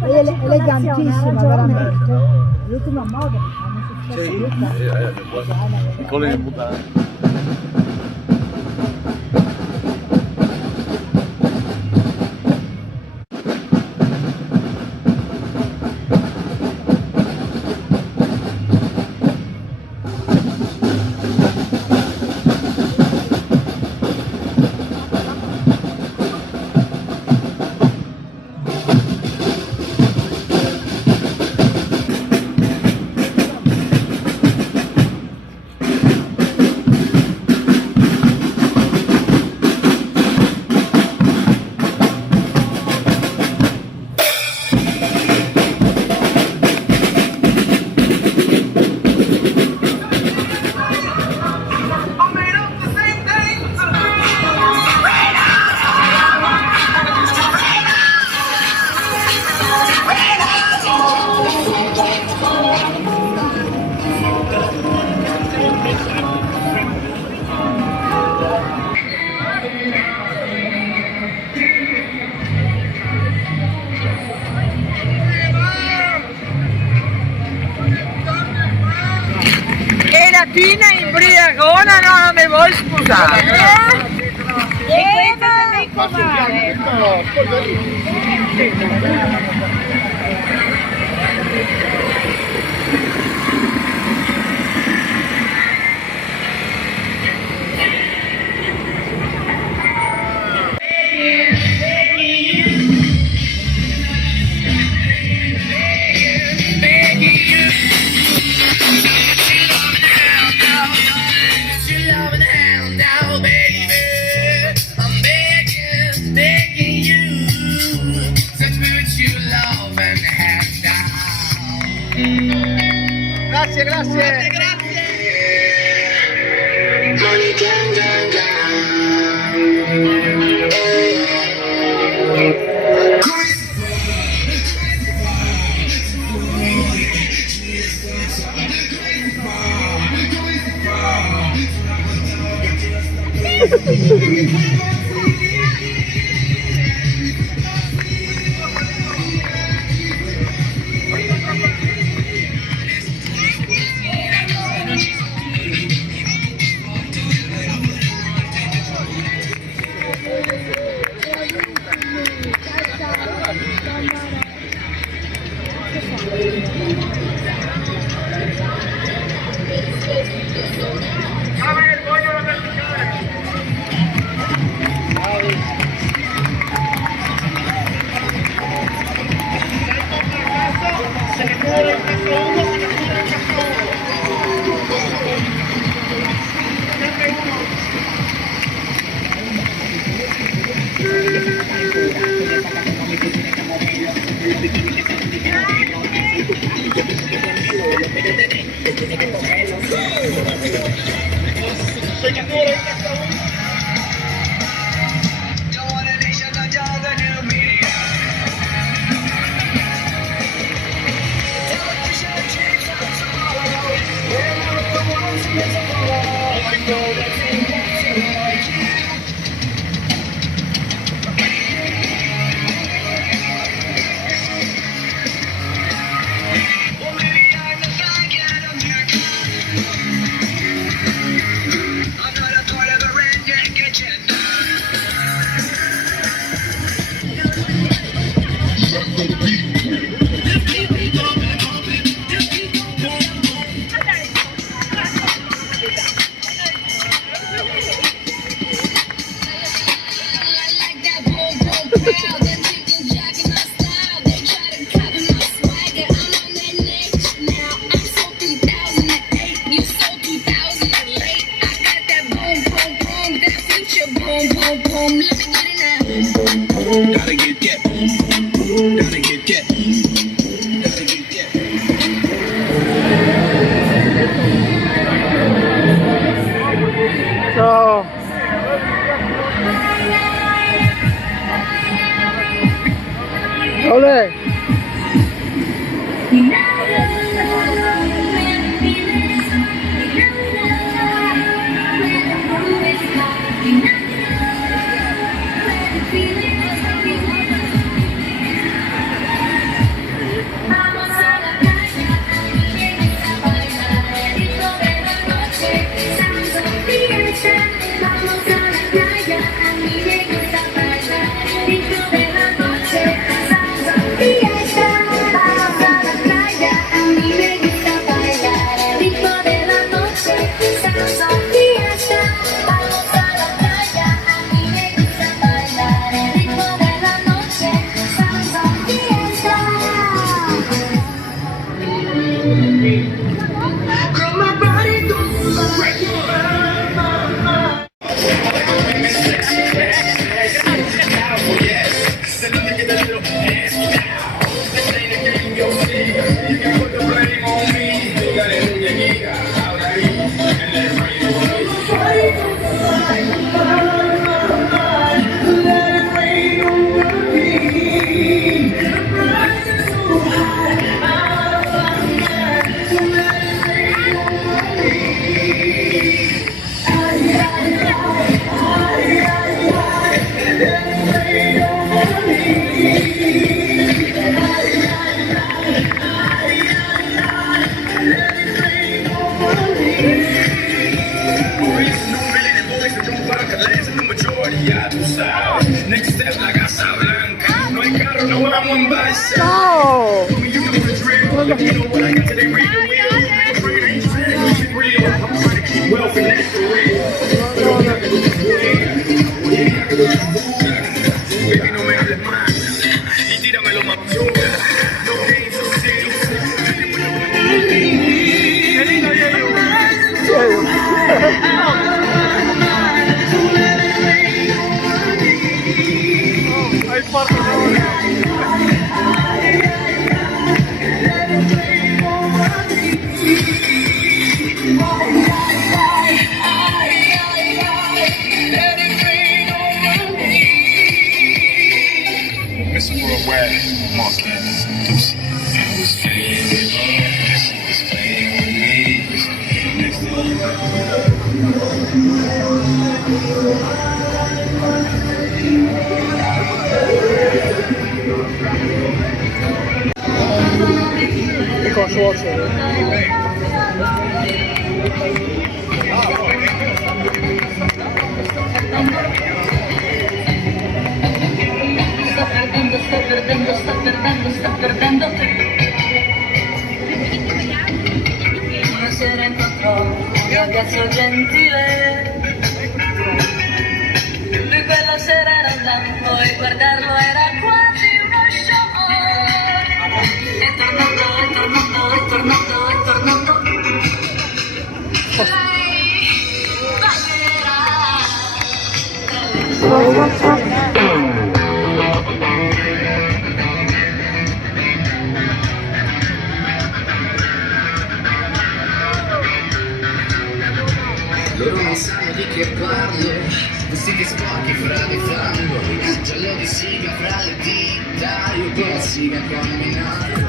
È elegantissima veramente. L'ultima moda, hanno successo piccole di mutande. Fina imbriagona non mi vuoi scusare. E questo è Grazie, grazie. Ciao. Olè. Ciao! E con suocero. Sto perdendo. Una sera incontrò un ragazzo gentile. Lui quella sera era un lampo e guardarlo era quasi uno show. E tornando, lei ballerà. Loro non sanno di che parlo, vestiti sporchi fra di fango, giallo di siga fra le dita, io con la siga camminare.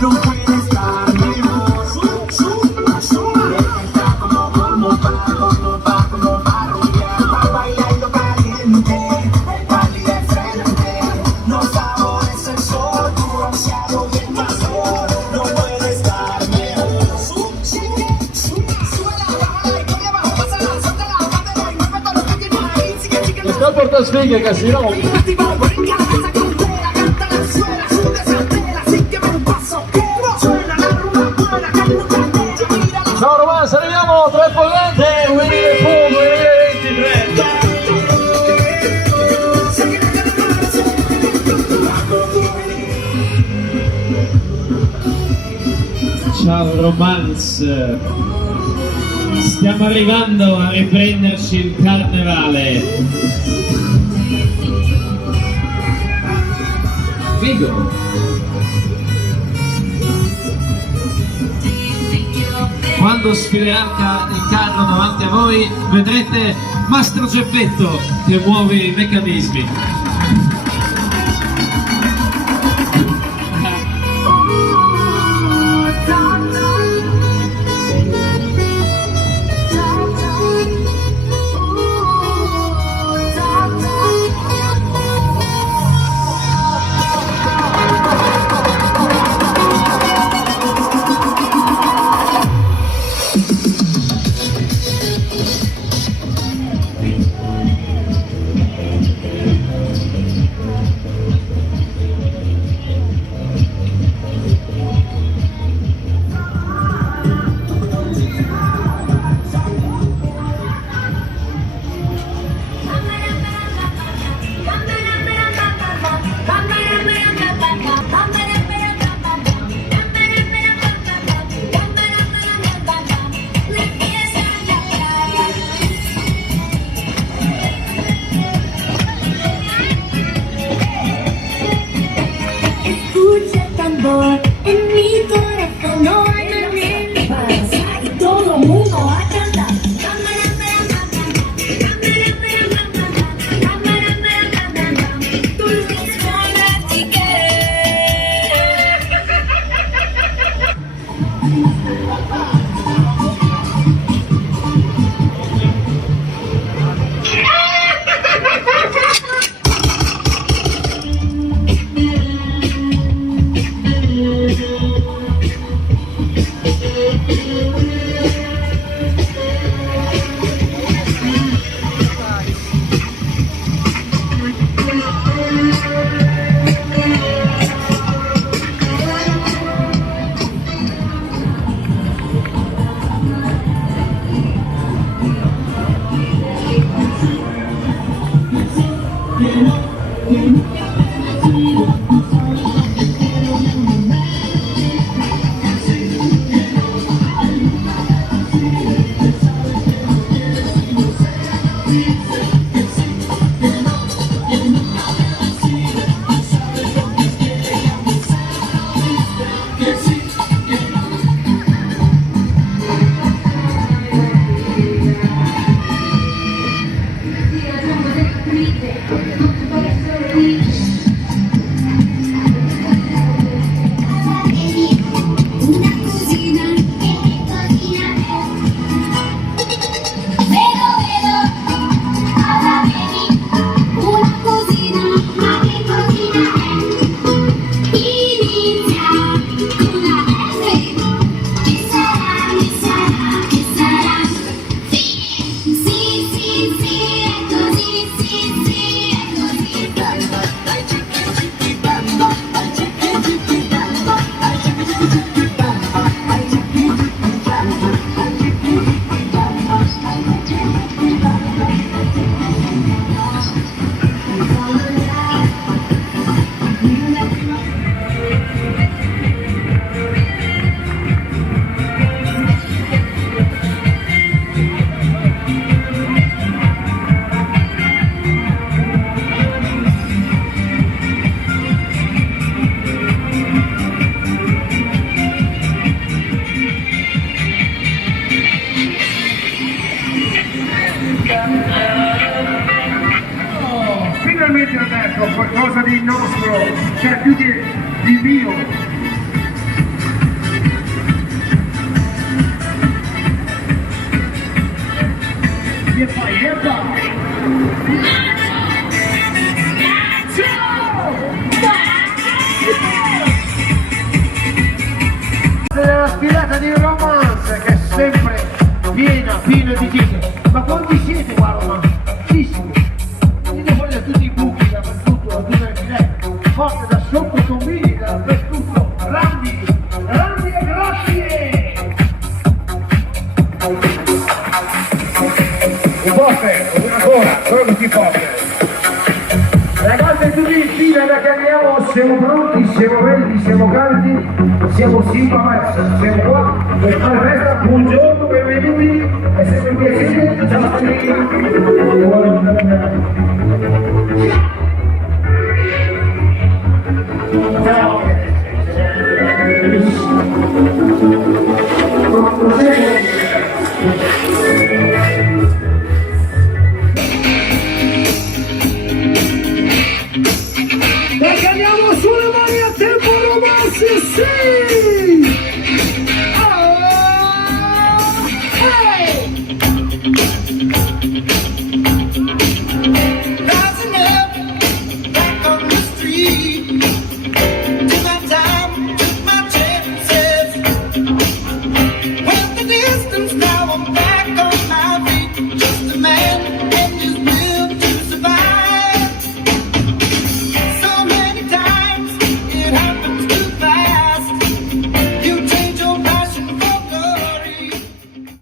Non puoi starmi bailando caliente, pálida frente, no sabores el sol, tu bronceado y el pastor, no puedes estarme. Súbela, bájala y ponle abajo, pásala, suéltala, bátela y mueve todo lo que tiene ahí, sigue, chica, no. Sta porta sfighe che si rompe. Ciao Romanza, arriviamo tra il pollente 2023. Ciao Romance, stiamo arrivando a riprenderci il carnevale. Figo! Quando sfilerà il carro davanti a voi vedrete Mastro Geppetto che muove i meccanismi. Finalmente ho detto qualcosa di nostro, cioè più di mio. E poi. Della sfilata di romance che è sempre piena di gente. Ma quanti siete qua a Roma? Tantissimi. Vedete fuori da tutti i buchi, dappertutto, da tutte le finestre, porte da sotto, tombini, dappertutto, grandi e grossi! Un poster, una cola, solo così poster. Ragazzi, tutti in fila da che andiamo, siamo pronti, siamo belli, siamo caldi, siamo simpatici, siamo qua per fare festa, buongiorno, benvenuti, è sempre un piacere, ciao a tutti.